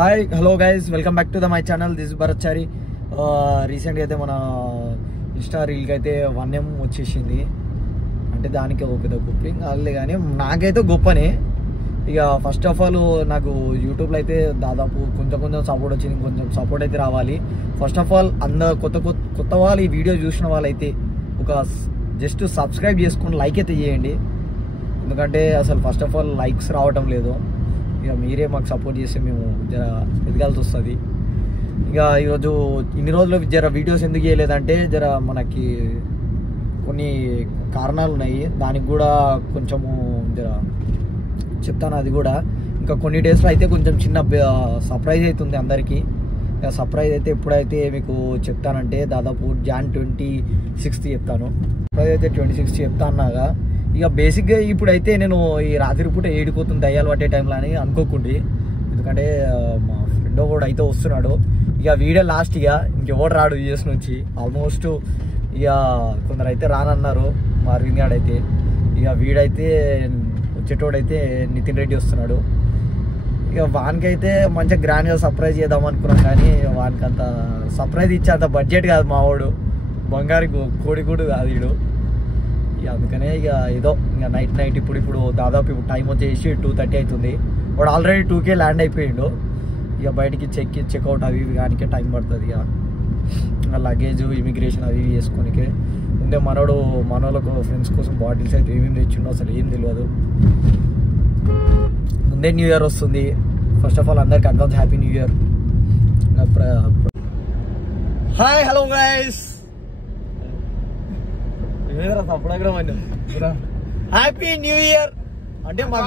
Hi hello guys, welcome back to the my channel. This Bharat Chari. రీసెంట్గా అయితే మన Insta రీల్కి అయితే 1M వచ్చేసింది. అంటే దానికి ఒక పెద్ద గొప్ప కాదులే, కానీ నాకైతే గొప్పనే. ఇక ఫస్ట్ ఆఫ్ ఆల్ నాకు యూట్యూబ్లో అయితే దాదాపు కొంచెం సపోర్ట్ వచ్చింది, కొంచెం సపోర్ట్ అయితే రావాలి. ఫస్ట్ ఆఫ్ ఆల్ కొత్త వాళ్ళు ఈ వీడియో చూసిన వాళ్ళైతే ఒక జస్ట్ సబ్స్క్రైబ్ చేసుకొని లైక్ అయితే చేయండి. ఎందుకంటే అసలు ఫస్ట్ ఆఫ్ ఆల్ లైక్స్ రావటం లేదు. ఇక మీరే మాకు సపోర్ట్ చేస్తే మేము జర ఎదగాల్సి వస్తుంది. ఇక ఈరోజు ఇన్ని రోజులు జర వీడియోస్ ఎందుకు చేయలేదంటే జర మనకి కొన్ని కారణాలు ఉన్నాయి. దానికి కూడా కొంచెము జర చెప్తాను. అది కూడా ఇంకా కొన్ని డేస్లో అయితే కొంచెం చిన్న సర్ప్రైజ్ అవుతుంది అందరికీ. ఇక సర్ప్రైజ్ అయితే ఎప్పుడైతే మీకు చెప్తానంటే దాదాపు Jan 26 చెప్తాను. సర్ప్రైజ్ అయితే 26 చెప్తా అన్నాగా. ఇక బేసిక్గా ఇప్పుడైతే నేను ఈ రాత్రి పూట ఏడిపోతుంది దయ్యాలు పట్టే టైంలో అని అనుకోకండి. ఎందుకంటే మా ఫ్రెండ్ కూడా అయితే వస్తున్నాడు. ఇక వీడియో లాస్ట్ ఇక ఇంకెవరు రాడు యూఎస్ నుంచి. ఆల్మోస్ట్ ఇక కొందరు అయితే రానన్నారు. మా అరవింద్ గాడు అయితే ఇక వీడైతే వచ్చేటోడైతే నితిన్ రెడ్డి వస్తున్నాడు. ఇక వానికైతే మంచిగా గ్రాండ్గా సర్ప్రైజ్ చేద్దాం అనుకున్నాం, కానీ వానికి అంత సర్ప్రైజ్ ఇచ్చే అంత బడ్జెట్ కాదు. మా వాడు బంగారు కోడిగుడు కాదు వీడు. ఇక అందుకనే ఇక ఏదో ఇక నైట్ ఇప్పుడు దాదాపు ఇప్పుడు టైం వచ్చేసి 2:30 అవుతుంది. వాడు ఆల్రెడీ 2K ల్యాండ్ అయిపోయిండు. ఇక బయటికి చెక్అవుట్ అవి ఇవి కానీ టైం పడుతుంది. ఇక లగేజ్ ఇమిగ్రేషన్ అవి వేసుకోనికే ముందే మనోళ్ళకు ఫ్రెండ్స్ కోసం బాటిల్స్ అయితే ఏమేమి తెచ్చిండో అసలు ఏం తెలియదు. ముందే న్యూ ఇయర్ వస్తుంది. ఫస్ట్ ఆఫ్ ఆల్ అందరికి advance happy new year. Hi hello guys, happy new year. అంటే మా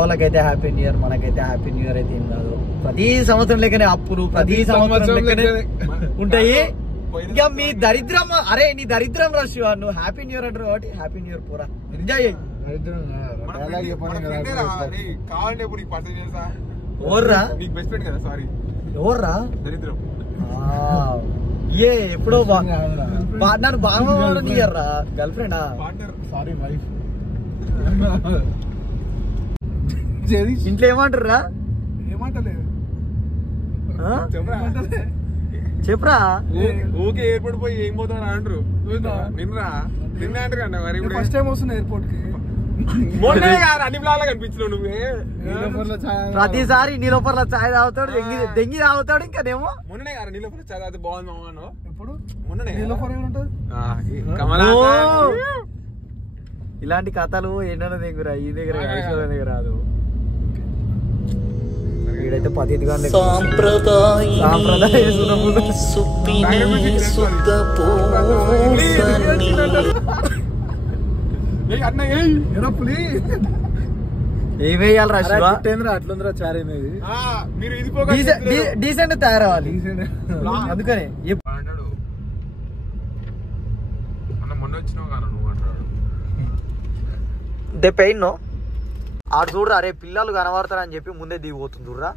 వాళ్ళకైతే హ్యాపీ న్యూ ఇయర్, మనకైతే హ్యాపీ న్యూ ఇయర్ అయితే ఏం కాదు. ప్రతి సంవత్సరం లెక్కనే అప్పులు, ప్రతి సంవత్సరం లెక్కనే ఉంటాయి. ఇక మీ దరిద్రం, అరే నీ దరిద్రం రష్. నువ్వు హ్యాపీ న్యూ ఇయర్ అంటారు కాబట్టి హ్యాపీ న్యూ ఇయర్ పూరా ఎంజాయ్ చేయి. ఓర్రా ఎవర్రా ఏ ఎప్పుడో నన్ను బాగా నీయర్రా గర్ల్ ఫ్రెండా సారీ వైఫ్. ఇంట్లో ఏమంటారా? ఏమంటలేదు చెప్పరా. ఓకే ఎయిర్పోర్ట్ పోయి ఏం పోతాడు అంటారు. నిన్న అంటారు కదా మరి ఫస్ట్ టైం వస్తున్నా ఎయిర్పోర్ట్ కి. అన్ని బ్లాగ్ కనిపించినావు నువ్వే. ప్రతిసారి నీలోపర్ల చాయ్ తాగుతాడు, దెంగి తాగుతాడు. ఇంకానేమో మొన్ననే కదా నీలోపర్ చాయ్ తాగితే బాగుంది మామను. ఇప్పుడు మొన్ననే ఇలాంటి కథలు ఎన్నో దగ్గర ఈ దగ్గర రాదు. వీడైతే పతిగా ఏమేయాలి రా శివ? అట్లుందిరా చారీ డీసెంట్ తయారవ్వాలి. అందుకని పెయిన్ ఆడు చూడరా. అరే పిల్లలు కనబడతారని చెప్పి ముందే దిగిపోతుంది చూడరా.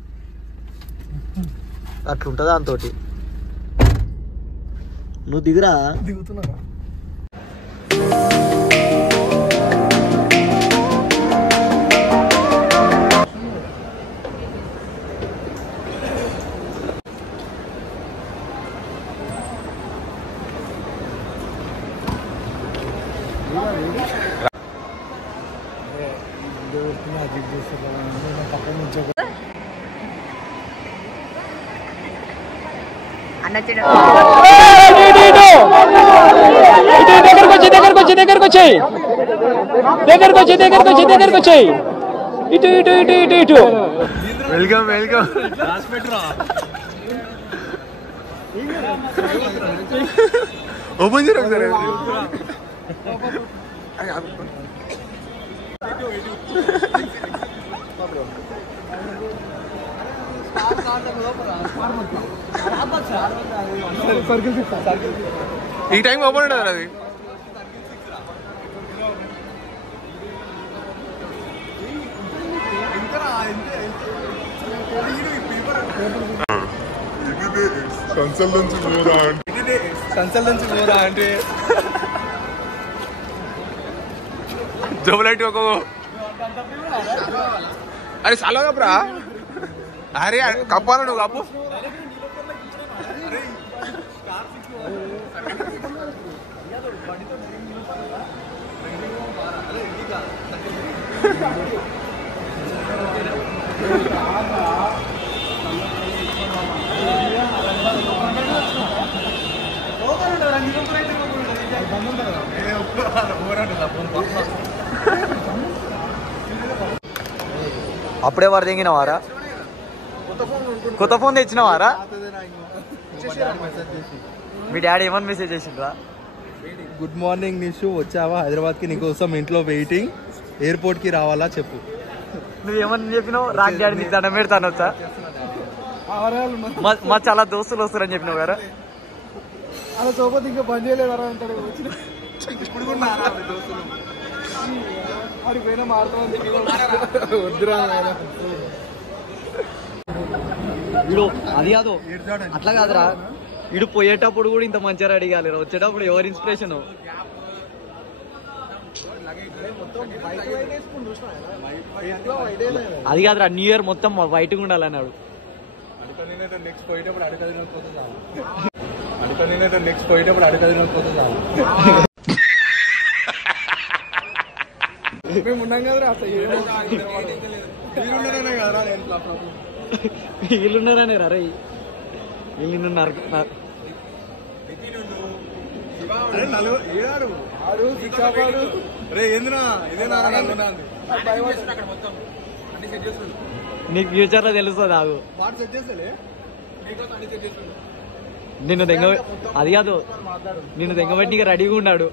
అట్లుంటదా దాంతోటి. నువ్వు దిగురా. దిగుతున్నారా? దగ్గరకు వచ్చాయి ఇటు ఇటు ఇటు ఇటు ఇటు. Welcome welcome. ఓపెన్ చేయరు ఒకసారి. ఈ టైం ఓపెన్ ఉంటుంది అది. సంచల్ నుంచి పోరా అంటే डबल अरे सालो का ब्रा अरे कप्पा ना कप्पू అప్పుడే వారు తెంగినవారా కొత్త ఫోన్ తెచ్చినవారా మీ డాడీ ఏమని మెసేజ్ చేసిండ్రా గుడ్ మార్నింగ్ నిషు వచ్చావా హైదరాబాద్కి నీకోసం ఇంట్లో వెయిటింగ్ ఎయిర్పోర్ట్కి రావాలా చెప్పు నువ్వేమని చెప్పినావు రాక్ డాడీ నీకు దండం పెడతాను వచ్చా మా చాలా దోస్తులు వస్తారని చెప్పినావు కదా అలా సోపతి ఇంకా బంద్ చేయలేదా అంటాడు ఇప్పుడు కూడా ఆడికి పోయినా మారుతా వీడు అది కాదు అట్లా కాదురా వీడు పోయేటప్పుడు కూడా ఇంత మంచిగా రెడీ కాలేరు వచ్చేటప్పుడు ఎవరి ఇన్స్పిరేషన్ అది కాదురా న్యూ ఇయర్ మొత్తం వైట్గా ఉండాలన్నాడు నెక్స్ట్ పోయేటప్పుడు అడగదిపోతుంది మేము ఉన్నాం కదరా అసలు వీళ్ళున్నారనే రే వీళ్ళు నీకు ఫ్యూచర్ లో తెలుస్తుంది ఆగు నిన్ను అది కాదు నిన్ను దెంగబెట్టి రెడీగా ఉన్నాడు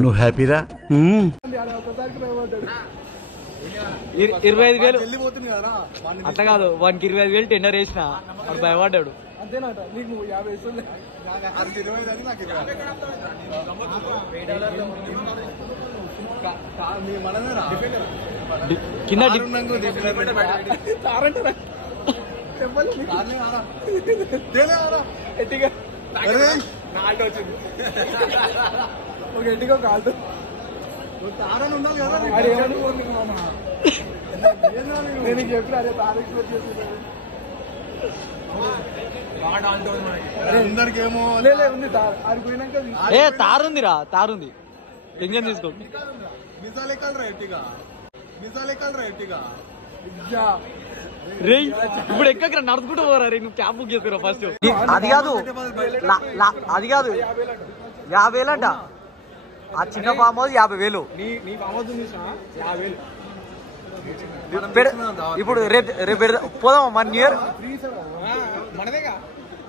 నువ్వు హ్యాపీరా 25,000 అట్లా కాదు వానికి 25,000 టెండర్ వేసిన వాడు భయపడ్డాడు అంతేనట నీకు 50 కింద ఎట్టిగా కాదు ఉండాలి కదా నేను చెప్పిన అదే అందరికి ఏమో ఉంది ఆడిపోయినాక తారుందిరా తారుంది టెన్షన్ తీసుకో రే ఇప్పుడు ఎక్కడ నడుచుకుంటూ పోరా రే నువ్వు క్యాబ్ బుక్ చేస్తున్నా ఫస్ట్ అది కాదు అది కాదు 50,000 అంట ఆ చిన్న ఫామ్ హౌస్ 50,000 ఇప్పుడు రేపు పోదామా మన న్యూ ఇయర్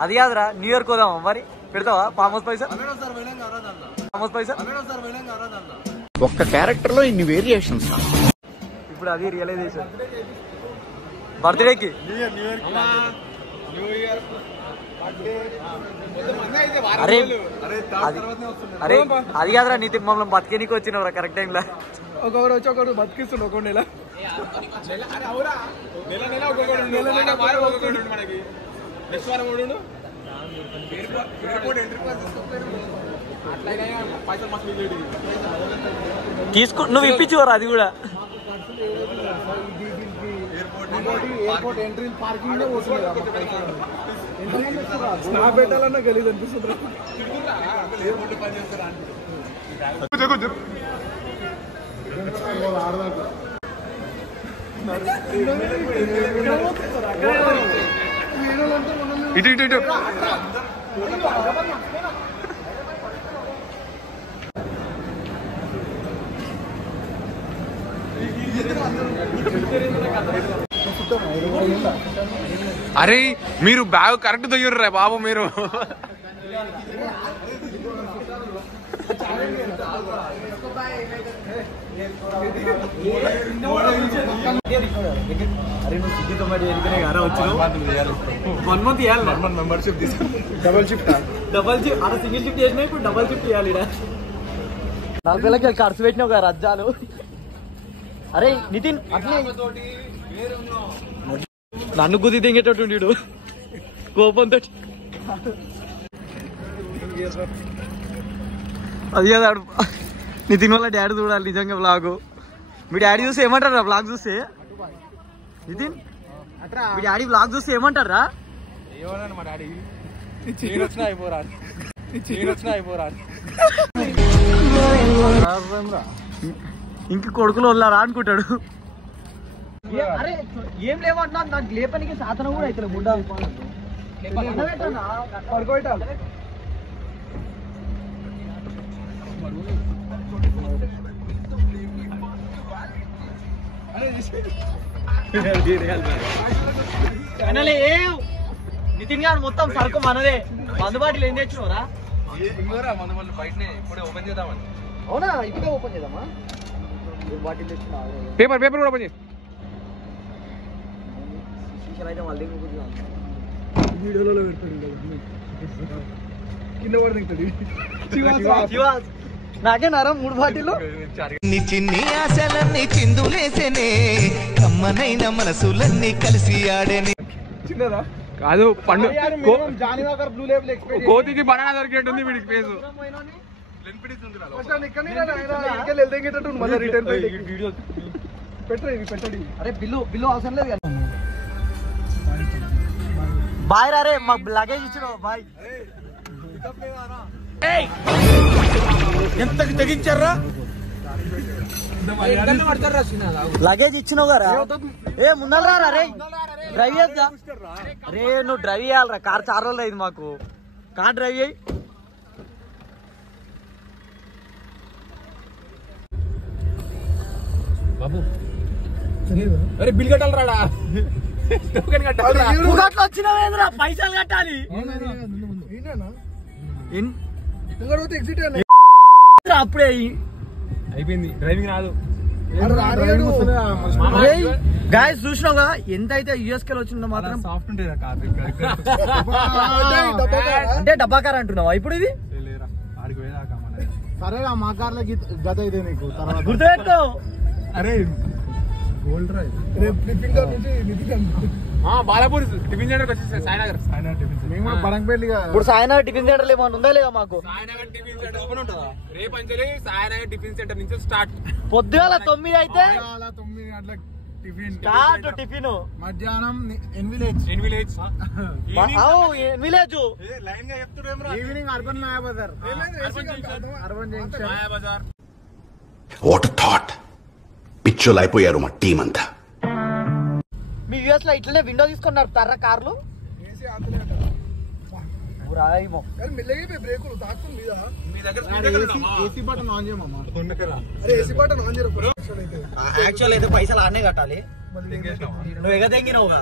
అది కాదురా న్యూ ఇయర్ పోదామా మరి పెడతావా ఫామ్ హౌస్ పైసా ఒక్క క్యారెక్టర్ లో ఇన్ని వేరియేషన్స్ ఇప్పుడు అది రియలైజేషన్ బర్త్డేకి అరే అరే అది కాదురా నీతి మమ్మల్ని బతికేనికి వచ్చినవరా కరెక్ట్ టైంలో ఒకరు వచ్చి ఒకరు బతికిస్తుండు ఒక నెల తీసుకో నువ్వు ఇప్పించుకోరా అది కూడా ఎయిర్పోర్ట్ ఎంట్రీ పార్కింగ్ నా పెట్టాలన్నా గలీజ్ అనిపిస్తుంది ఇటు ఇటు ఇటు అరే మీరు బ్యాగ్ కరెక్ట్ తొయ్యర్రా బాబు మీరు అరే నువ్వు సిగ్గుతో మరి ఎందుకనే కదా వచ్చావు 1 month ఇవ్వాలి మెంబర్షిప్ డబల్ షిఫ్ట్ అక్కడ సింగిల్ షిఫ్ట్ చేసినా ఇప్పుడు డబల్ షిఫ్ట్ ఇవ్వాలి 40 లక్షలు ఖర్చు పెట్టినావు కదా రజ్జాలు అరే నితిన్ అట్లే నన్ను గుద్ది దింగేటట్టు కోపంతో అది కదా నితిన్ వాళ్ళ డాడీ చూడాలి నిజంగా బ్లాగ్. మీ డాడీ చూసి ఏమంటారా బ్లాగ్ చూస్తే? నితిన్ మీ డాడీ బ్లాగ్ చూస్తే ఏమంటారా? మా డాడీ ఇంక కొడుకులు వల్లారా అనుకుంటాడు. అరే ఏం లేవన్నా నాకు లేపనికి సాధన కూడా అవుతుంది. గుడ్డ పడుకోబెట్టాలి. నితిన్ గారు మొత్తం సరుకు మనదే. మందుబాటిలు ఏం తెచ్చినవరా? అవునా ఇప్పుడే ఓపెన్ చేద్దామా? బాటిల్ తెచ్చిన పేపర్ కూడా ఓపెన్ చేయి. అయితే మళ్ళీ వీడియోలో పెడతాడు కింద పడుతుంది. నాకే నరం 3 బాటిల్. చిన్ని ఆశలన్నీ చిందులేసేనే కమ్మనైన మనసులన్నీ కలిసి ఆడేనే. చిన్నదా కాదు పండు జానీవాకర్ బ్లూ లేబుల్ ఎక్స్పైరీ కోతికి బనానా దొరికేట్టుంది వీడికి ఫేస్. మళ్ళీ రిటర్న్ పెట్టండి పెట్టండి. అరే బిల్లు అవసరం లేదు కదా. బాయ్ రా రే మాకు లగేజ్ ఇచ్చినావు బాయ్. ఎంత తెగించారా? లగేజ్ ఇచ్చినావు కదా. ఏ ముందర రా రే డ్రైవ్ చేద్దా రే. నువ్వు డ్రైవ్ చేయాలరా. కార్ 4 రోజులు అయింది మాకు. కార్ డ్రైవ్ చేయి. బాబు అరే బిల్ కట్టాలి రాడా? వచ్చినవేంద్రా పైసలు కట్టాలి. అప్పుడే అయిపోయింది. డ్రైవింగ్ రాదు. గాయస్ చూసినావుగా ఎంత అయితే యూఎస్కే వచ్చిందో మాత్రం సాఫ్ట్ ఉంటుంది అంటే డబ్బా కార్ అంటున్నావా ఇప్పుడు? ఇది సరేగా మా కార్లో గత అయితే నీకు తర్వాత గుర్తుపెట్టుకో. అరే గోల్డ్ రైడ్ రేపు టిఫిన్ కార్ నుంచి నితిన్ బాలాపూర్ టిఫిన్ సెంటర్ వచ్చేసి సాయినగర్. మేము కూడా బడంపేటగా ఇప్పుడు సాయినగర్ టిఫిన్ సెంటర్ ఏమన్నా ఉందా లేదా మాకు? సాయినగర్ టిఫిన్ సెంటర్ ఓపెన్ ఉంటుందా? రేపు అంజలి సాయినగర్ టిఫిన్ సెంటర్ నుంచి స్టార్ట్. పొద్దుగాల 9 అయితే 9 గంటలకు టిఫిన్ స్టార్ట్. టిఫిన్ మధ్యాహ్నం విలేజ్ విలేజ్ లైన్ గా చెప్తున్నా. Evening urban Mayabazar. Urban junction Mayabazar. What thought పిచ్చోలు అయిపోయారు మా టీం అంతా. మీ యూఎస్ లో ఇట్లనే విండో తీసుకొని నడుపుతారా కార్లు? బ్రేకులు తాకుతుంది మీ దగ్గర ఏసీ బటన్ ఆన్ చేయమమ్మా. ఏసీ బటన్ ఆన్ చేయరు. యాక్చువల్ అయితే పైసలు ఆనే కట్టాలి. నువ్వు ఎగదెంగినవుగా.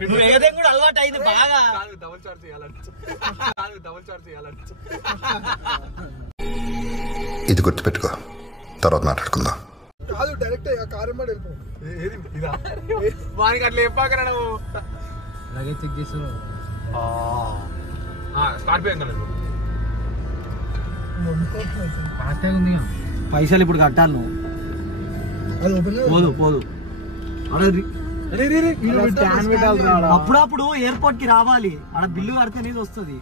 నువ్వు ఎగదెంగుడు అలవాటు అయింది బాగా. డబుల్ చార్జ్ చేయాలంటే ఇది గుర్తుపెట్టుకో, తర్వాత మాట్లాడుకుందాం. కాదు డైరెక్ట్ కారు వెళ్ళిపో. వానికి అట్లా చెప్పాక నువ్వు లగేజ్ చెక్ చేస్తున్నావు. స్కార్పియో పైసలు ఇప్పుడు కట్టాలి నువ్వు. పోదు అప్పుడప్పుడు ఎయిర్పోర్ట్ కి రావాలి. ఆడ బిల్లు కడితే నీది వస్తుంది.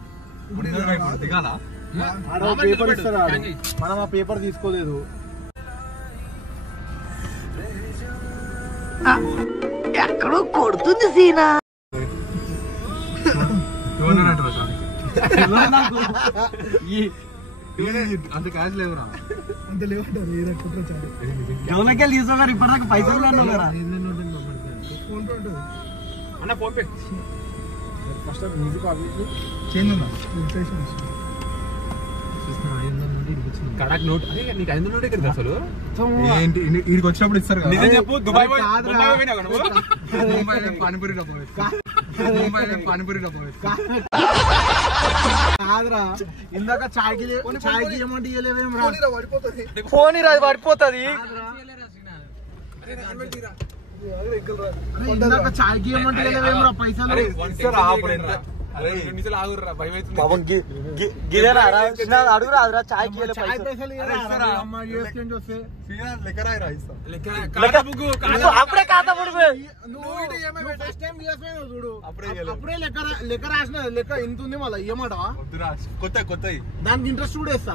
పేపర్ ఇస్తారా? మనం ఆ పేపర్ తీసుకోలేదు. ఎక్కడో కొడుతుంది సీనా. అంత క్యాష్ లేవురా. అంత లేవంటారు. జోలకెళ్ళి తీసుకోగారు ఇప్పటిదాకా పైసలు అన్నావు కదా. ఫోన్ పే ఉంటుంది అన్న. Phone pay first music change ఉందా? కడక్ నోట్. అదే నీకు 500 నోట్ ఎక్కడ అసలు? ఏంటి వీడికి వచ్చినప్పుడు ఇస్తారు కదా. నిజం చెప్పు. దుబాయ్ పానీపూరి డబ్బా కాదురా. ఇందాక చాయ్కి ఏమంటే ఇవ్వలేవేం రా. ఫోన్ రాదు పడిపోతుంది. ఇందాక చాయ్కి ఏమంటే ఇవ్వలేవేం రా. పైసలు నిమిషాలు ఆగుర్రా భయం అవుతుంది. పాపం గిదేనా అడుగురా అదురా చాయ్ అప్పుడే ఖాతా అప్పుడే లెక్క రాసిన లెక్క ఎంత ఉంది మళ్ళీ ఏమాట కొత్త దానికి ఇంట్రెస్ట్ కూడా ఇస్తా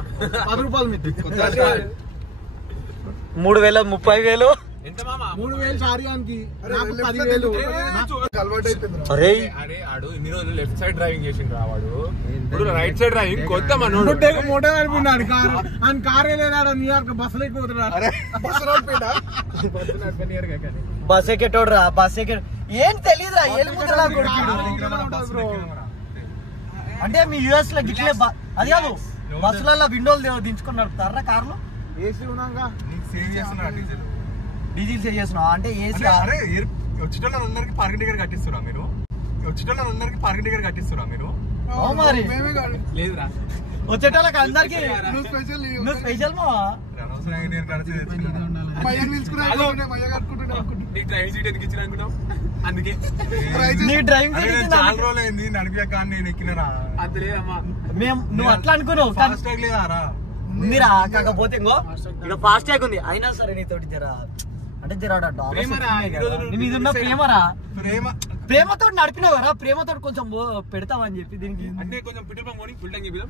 10 రూపాయలు మీకు 3000 30,000 ఎంత మామ 3,000 చార్యానికి 10,000. అరే అరే ఆడు ఇన్ని రోజులు లెఫ్ట్ సైడ్ డ్రైవింగ్ చేసిండు వాడు, ఇప్పుడు రైట్ సైడ్ డ్రైవింగ్ కొత్త మనోడు మోటో నడిపిన్నాడు ఆయన కారే లేదాడు న్యూయార్క్ బస్సులో ఎక్కుతున్నాడు బస్ ఎక్కేటోడు రా బస్ ఎక్కే ఏం తెలియదురా అంటే మీ యూఎస్ లో గిట్లే అది కాదు బస్సులలో విండోలు దించుకుని నడుపుతారా కార్లు ఏసీ ఉన్నాక సేవ్ చేస్తున్నా డీజిల్ సేవ్ చేస్తున్నావు అంటే ఏసీ వచ్చేటోళ్ళందరికి పార్కింగ్ టికెట్ కట్టిస్తురా మీరు మరి లేదురా వచ్చేటోళ్ళకి అందరికి నువ్వు స్పెషల్ మావా నీ డ్రైవింగ్ సీట్ ఎందుకు ఇచ్చిన అనుకున్నావు? అందుకే నీ డ్రైవింగ్ చాలా రోజులు అయింది నడిపా కానీ నేను ఎక్కినరా అంత లేదమ్మా. మేము నువ్వు అట్లా అనుకున్నావు ఫాస్టాగ్ లేదారా ఉందిరా కాకపోతే ఇంకో ఇక ఫాస్ట్ ట్యాగ్ ఉంది అయినా సరే నీతోటి జరా అంటే జరా ప్రేమరా, ఈ రోజు నీ మీద ఉన్న ప్రేమరా ప్రేమ ప్రేమతో నడిపినావు కదా ప్రేమతో కొంచెం పెడతావని చెప్పి దీనికి అంటే కొంచెం పెట్రోల్ పంప్ కొని ఫుల్ ట్యాంక్ చేపిద్దాం.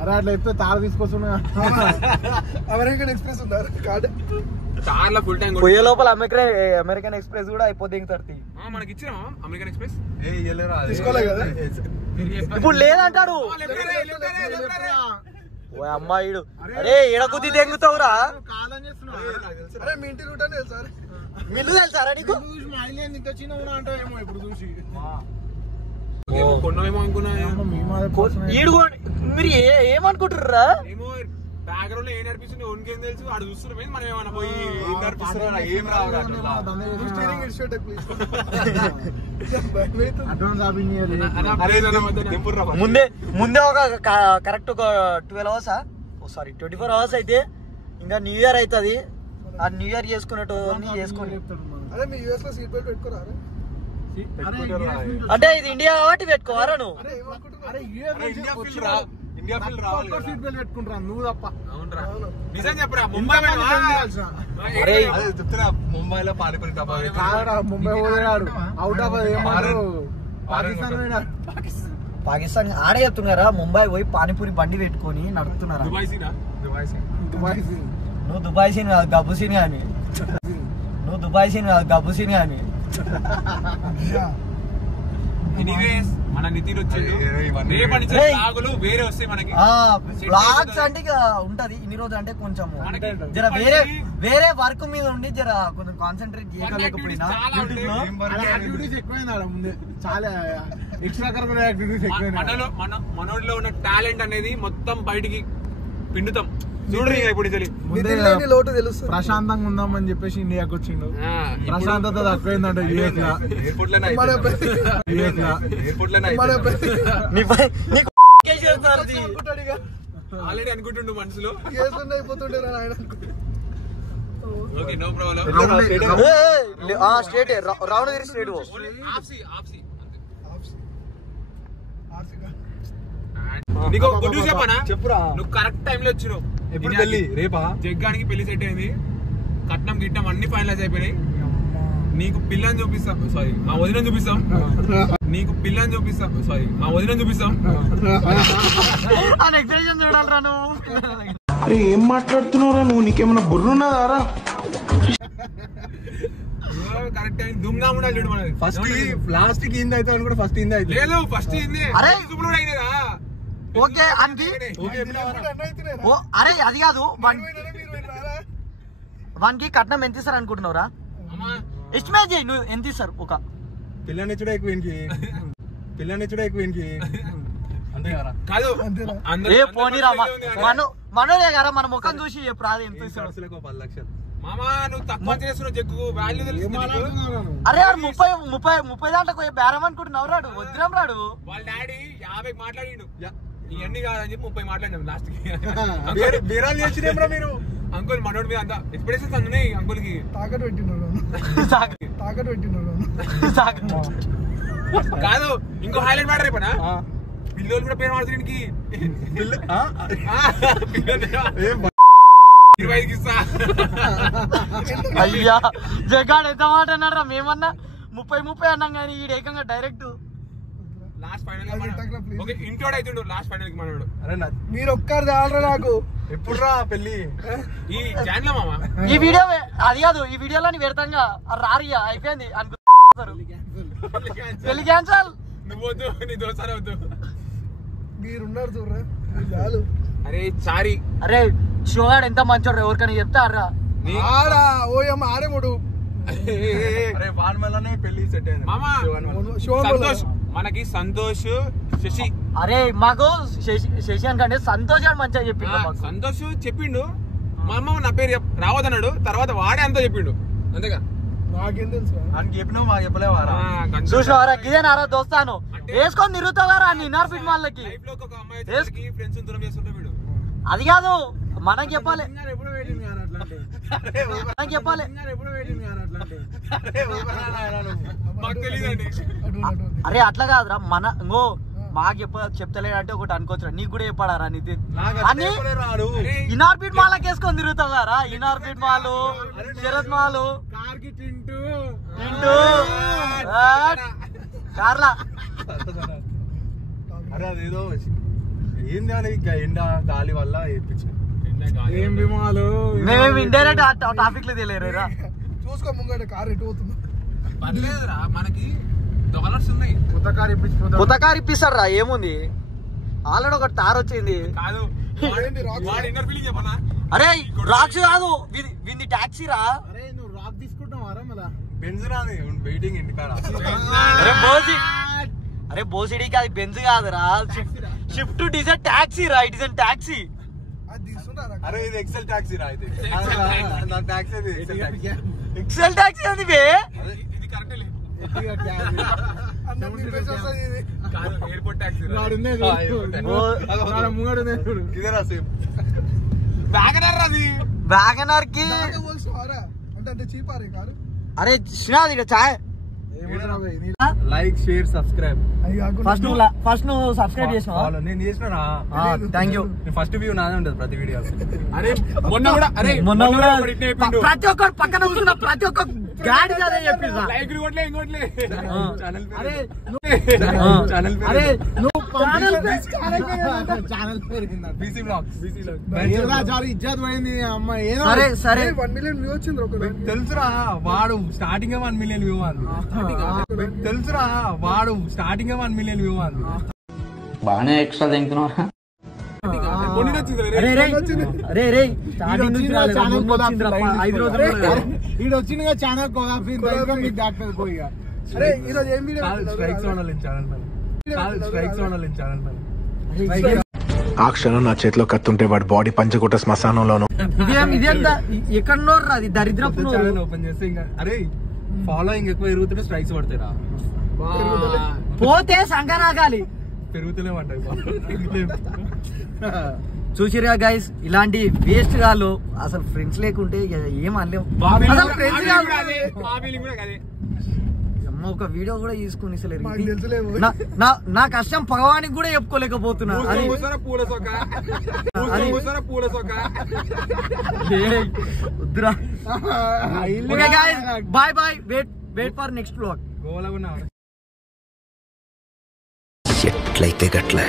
అరే అట్లా చెప్తే తార తీసుకొస్తున్నా అమెరికన్ ఎక్స్ప్రెస్ ఉందా కార్డు కార్ల ఫుల్ ట్యాంక్ పోయే లోపల అమెరికన్ ఎక్స్ప్రెస్ కూడా అయిపోతే తడితే మనకి ఇచ్చినా అమెరికన్ ఎక్స్ప్రెస్ తీసుకోలే కదా ఇప్పుడు లేదంటాడు ఓ అమ్మాయిడు అరే ఎడకుద్ది దెంగుతావురా కాలం చేస్తున్నావు అరే మీ ఇంటి రూట్ అని తెలుసా మిల్లు తెలుసారా నీకు ఇంత చిన్న అంటావేమో ఇప్పుడు చూసి కొన్నామేమో అనుకున్నా. ఈడు మీరు ఏమనుకుంటుర్రా ఏమో బ్యాక్గ్రౌండ్ లో ఏం నడిపిస్తుంది ఓన్కేం తెలుసు ఆడు చూస్తున్నాం మనం ఏమన్నా పోయి ఏం రావు ముందే ఒక కరెక్ట్ ఒక 12 hours సారీ 24 hours అయితే ఇంకా న్యూ ఇయర్ అవుతుంది ఆ న్యూ ఇయర్ చేసుకునేటోని చేసుకోండి అదే మీ యూఎస్ లో సీట్ బెల్ట్ పెట్టుకోరా అంటే ఇది ఇండియా కాబట్టి పెట్టుకోవారా నువ్వు ఇండియా ఫీల్ రావాలి సీట్ బెల్ట్ పెట్టుకుంటారా నువ్వు తప్ప అవునరా నిజం చెప్పరా ముంబై చెప్తున్నా ముంబైలో పానీపూరి డబ్బా ముంబై పోయాడు అవుట్ ఆఫ్ పాకిస్తాన్ పోయినాడు పాకిస్తాన్ ఆడే చెప్తున్నారా ముంబై పోయి పానీపూరి బండి పెట్టుకొని నడుపుతున్నారా దుబాయ్ సీనా దుబాయ్ నువ్వు దుబాయ్ సీన్ కాదు గబ్బు సీన్ కానీ నువ్వు దుబాయ్ సీన్ కాదు గబ్బు సీన్ కానీ ఎనీవేస్ మన నితిన్ వచ్చిండు రేపటి నుంచి బ్లాగులు వేరే వస్తాయి మనకి బ్లాగ్స్ అంటే ఇక ఉంటది ఇన్ని రోజులు అంటే కొంచెం జర వేరే వర్క్ మీద ఉండి జర కొంచెం కాన్సన్ట్రేట్ చేయలేకపోయినా యూట్యూబ్ లో యాక్టివిటీస్ ఎక్కువైనా ముందే చాలా ఎక్స్ట్రా కరికులర్ యాక్టివిటీస్ ఎక్కువైనా మనోడిలో ఉన్న టాలెంట్ అనేది మొత్తం బయటికి పిండుతాం చూడండి ఇప్పుడు లోటు తెలుసు ప్రశాంతంగా ఉందామని చెప్పేసి ఇండియాకి వచ్చిండు ప్రశాంతత తక్కువైందంట ఆల్రెడీ అనుకుంటుండు మనసులో అయిపోతుండే okay no problem straight Ravanagiri straight ఆప్సీ నీకు గుడ్ న్యూస్ చెప్పనా చెప్పురా నువ్వు కరెక్ట్ టైం లో వచ్చినావు ఎప్పుడు పెళ్లి రేపా జగ్గానికి పెళ్లి సెట్ అయింది కట్నం గిట్నం అన్ని ఫైనలైజ్ అయిపోయినాయి నీకు పిల్లని చూపిస్తాం సారీ మా వదిన చూపిస్తాం నీకు పిల్లని చూపిస్తాం సారీ మా వదిన చూపిస్తాం చూడాలరా నువ్వు అరే ఏం మాట్లాడుతున్నావురా నువ్వు నీకేమన్నా బుర్రున్నదారా కరెక్ట్ టైం దుమ్నా ఉండాలి చూడు మనది ఫస్ట్ లాస్ట్ కి ఇంది అయితే కూడా ఫస్ట్ ఇంది అయితే లేదు ఫస్ట్ ఇంది అరే ఇప్పుడు అయినదా ఓకే అనికి అరే అది కాదు వానికి కట్నం ఎంత ఇస్తారు అనుకుంటున్నావురా ఎస్టిమేట్ చేయి నువ్వు ఎంత ఇస్తారు ఒక పిల్లనిచ్చుడే ఎక్కువ అంతే కదా కాదు ఏ పోనీరా మనోదే కదా మన ముఖం చూసి ఎప్పుడు రాదు ఎంత ఇస్తారు 10 లక్షలు మామా నువ్వు తక్కువ చేస్తున్నావు జగ్గు వాల్యూ తెలుసు అరే వాడు 30 దాంట్లోకి బేరం అనుకుంటున్నావు రాడు వద్దురం రాడు వాళ్ళ డాడీ 50 మాట్లాడిండు ఇవన్నీ కాదని చెప్పి 30 మాట్లాడినాం లాస్ట్ కి బీరాలు చేసినేమ్రా మీరు అంకుల్ మనోడి మీద అంత ఎక్స్పెక్టేషన్స్ అన్నాయి అంకుల్ కి తాకట్టు పెట్టినాడు కాదు ఇంకో హైలైట్ మ్యాటర్ అయిపోయినా పిల్లలు కూడా పేరు మాడుతుంది ఇంటికి 25కి ఇస్తా. అయ్యా జగాడు ఎంత మాట అన్నాడు రా, మేమన్నా 30 అన్నాం కానీ ఈ ఏకంగా డైరెక్ట్ లాస్ట్ ఫైనల్ ఓకే ఇంటోడ్ అవుతుండు లాస్ట్ ఫైనల్ కి మనోడు. అరే మీరు ఒక్కరు చాలరా నాకు. ఎప్పుడు రా పెళ్లి ఈ ఛానల్ మామ ఈ వీడియో అది కాదు, ఈ వీడియోలో నీ పెడతాంగా రారియా అయిపోయింది అనుకుంటారు. పెళ్లి క్యాన్సల్. నువ్వు వద్దు, నీ దోస్తానే వద్దు. మీరున్నారు చూడరా చాలు. అరే చారి అరే షోగాడు ఎంత మంచోడు, ఎవరికైనా చెప్తారా? ఆడా ఓయమ్మ ఆడేమోడు అరే వాన్ వల్లనే పెళ్లి సెట్ అయింది మామ. సంతోష్ మనకి సంతోష్ శశి. అరే మాకు శశి కంటే సంతోష్ గారు మంచిగా చెప్పిండు. సంతోష్ చెప్పిండు మా అమ్మ నా పేరు రావద్దన్నాడు, తర్వాత వాడే అంతా చెప్పిండు అంతేగా. నాకేం తెలుసు అని చెప్పినావు మాకు చెప్పలేవారా? చూసినవారా ఇదేనారా దోస్తాను వేసుకొని తిరుగుతావారా నిన్నార్పిట్ వాళ్ళకి. లైఫ్ లో ఒక అమ్మాయి వచ్చేసరికి ఫ్రెండ్స్ దూరం చేస్తుంటే వీడు. అది కాదు మనకి చెప్పాలి, ఎప్పుడు వెయిటింగ్ కానీ అట్లాంటి మనకి చెప్పాలి. ఎప్పుడు వెయిటింగ్ కానీ అట్లాంటి మాకు తెలియదండి. అరే అట్లా కాదురా, మన ఇంకో మాకు చెప్తలేడు అంటే ఒకటి అనుకోవచ్చురా, నీకు కూడా చెప్పాడారా నితిన్ అని. ఇనార్బిట్ మాలకి వేసుకొని తిరుగుతావారా, ఇనార్బిట్ మాలు, శరత్ మాలు, కార్కి టింటూ కార్లా. అరే అదేదో ఏంది అని ఎండ గాలి వల్ల వేయించాను. ఏం విమాలు మేమేమి ఇండైరెక్ట్ టాపిక్ లో తెలియరా. చూసుకో ముంగట కారు ఎటు పోతుందో. పర్లేదురా, మనకి డాలర్స్ ఉన్నాయి. కొత్త కారు ఇప్పించిపోతా. కొత్త కారు ఇప్పిస్తాడు రా, ఏముంది ఆల్రెడీ ఒకటి తార్ వచ్చింది. కాదు వాడు ఇన్నర్ ఫీలింగ్ చెప్పనా. అరే రాక్స్ కాదు వింది టాక్సీ రా. అరే నువ్వు రాక్ తీసుకుంటావు అరా మళ్ళా. బెంజ్ రాని వెయిటింగ్ ఇంటికాడ. అరే బోసిడీకి అది బెంజ్ కాదురా, షిఫ్ట్ డిజైన్ టాక్సీ రా, ఇట్ ఇస్ అన్ టాక్సీ. అది తీసుకుంటారా? అరే ఇది ఎక్సెల్ టాక్సీ రా, అయితే నా టాక్సీ అది ఎక్సెల్ టాక్సీ. ఎక్సెల్ టాక్సీ అది బే. ఇది కరెక్టే లే. కాదు ఎయిర్పోర్ట్ టాక్సీ ఇదేరా సేమ్ వ్యాగనర్ అది. వ్యాగనర్ కి అంటే చీపారే కారు. అరే శ్రీనాథ్ ఇక్కడ చాయ్. Like share subscribe. ఫస్ట్ నువ్వు సబ్స్క్రైబ్ చేసినావా? నేను చేసినా. Thank you. ఫస్ట్ వ్యూ నాదే ఉంటది ప్రతి వీడియో. అరే మొన్న కూడా ప్రతి ఒక్కరు పక్కన కూర్చున్న ప్రతి ఒక్క గాడి అదే చెప్పిండ్రా. లైక్ కొట్లే ఇంకోట్లే ఛానల్ బీసీ బ్లాగ్స్. ఇజ్జత్ పోయింది అమ్మాయి. సరే సరే 1 million వ్యూ వచ్చింది ఒక తెలుసురా, వాడు స్టార్టింగ్ 1 million వ్యూ అంది. తెలుసురా, వాడు స్టార్టింగ్ 1 million వ్యూ అంది. బాగానే ఎక్స్ట్రా తింటున్నారా? వచ్చింది ఛానల్ పోయి. అరే ఈరోజు ఏం వీడియో స్ట్రైక్స్ ఉండాలి ఛానల్ పైన. స్ట్రైక్స్ ఉండాలి ఛానల్ పైన. ఆ క్షణం నా చేతిలో కత్తుంటే వాడి బాడీ పంచకుట శ్మశానంలోను. ఇదేంత ఎక్కడో అది దరిద్రపు ఓపెన్ చేస్తే ఇంకా అరే ఫాలోయింగ్ ఎక్కువ పెరుగుతుంటే స్ట్రైక్స్ పడతాయిరా. పోతే సంగనాగాలి పెరుగుతలేమంటాయి. చూసిరా గైస్, ఇలాంటి వేస్ట్ గాళ్ళు అసలు ఫ్రెండ్స్ లేకుంటే ఏం అనలేము. అసలు ఫ్రెండ్స్ ఒక వీడియో కూడా తీసుకుని నా కష్టం భగవానికి కూడా చెప్పుకోలేకపోతున్నా. Bye bye. Wait for next blog. ఎట్లయితే గట్లే.